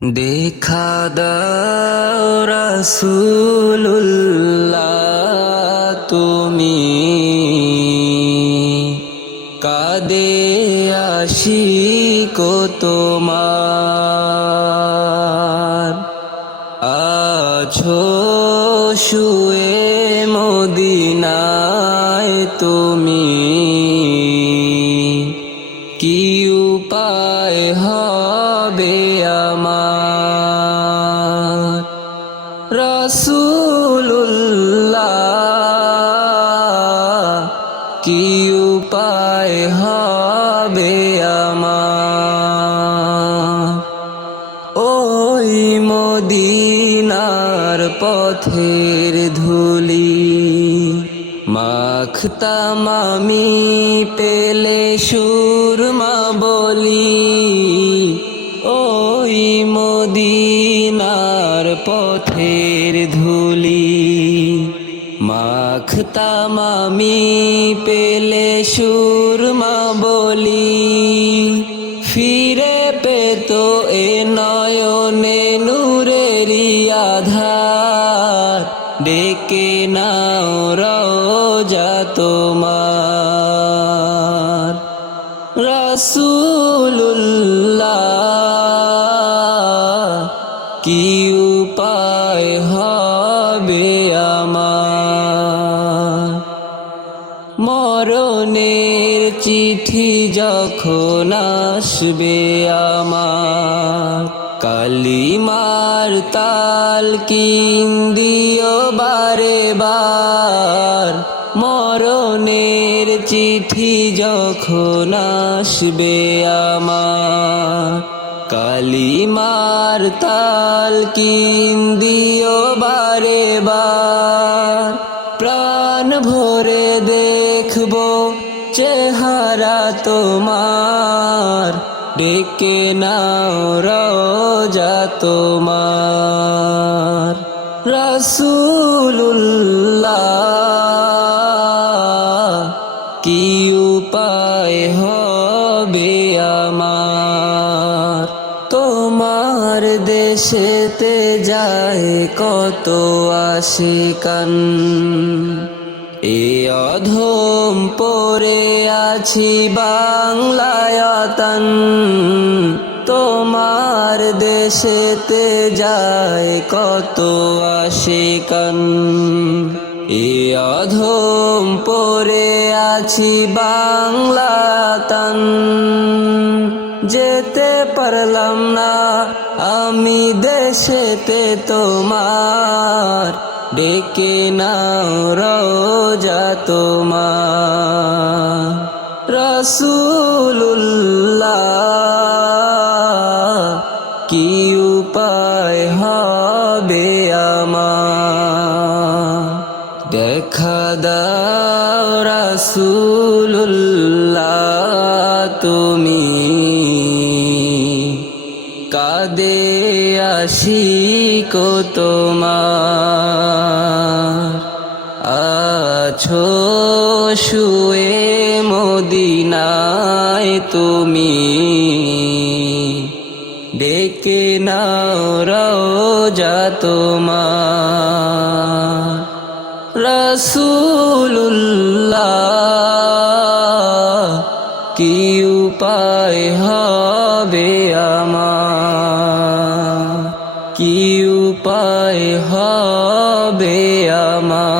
দেখা দাও রাসূলুল্লাহ তুমি কাঁদে আশিক তোমার আছো শুয়ে মদিনায় তুমি কি উপায় হবে আমার রাসূলুল্লাহ কি উপায় হবে আমার ওই মদিনার পথের ধুলি মাখতাম আমি পেলে সুরমা বলি ওই মদিনার পথের ধুলি মাখতাম আমি পেলে সুরমা বলি ফিরে পেত এ নয়নে নূরেরি আধার ডেকে নাও রওজা তোমার রাসূলুল্লাহ কি উপায় হবে আমার মরণের চিঠি যখন আসবে আমার কালিমার তালকিন দিও বারে বার মরণের চিঠি যখন আসবে আমার কালিমার তালকিন দিও বারে বার প্রাণ ভরে দেখবো চেহারা তোমার ডেকে নাও রওজা তোমার রাসূলুল্লাহ কি উপায় হবে আমার তোমার দেশেতে যায় কত আশিকান এ অধম পড়ে আছি বাংলায়তন তোমার দেশেতে যায় কত আশিকান এ অধম পড়ে আছি বাংলায়তন যেতে পারলাম না আমি দেশেতে তোমার ডেকে নাও রওজা তোমার রাসূলুল্লাহ কি উপায় হবে আমার দেখা দাও রাসূলুল্লাহ তুমি কাঁদে আশিক তোমার আছো শুয়ে মদিনায় তুমি ডেকে নাও রওজা তোমার রাসূলুল্লাহ কি উপায় হবে আমার কি উপায় হবে আমার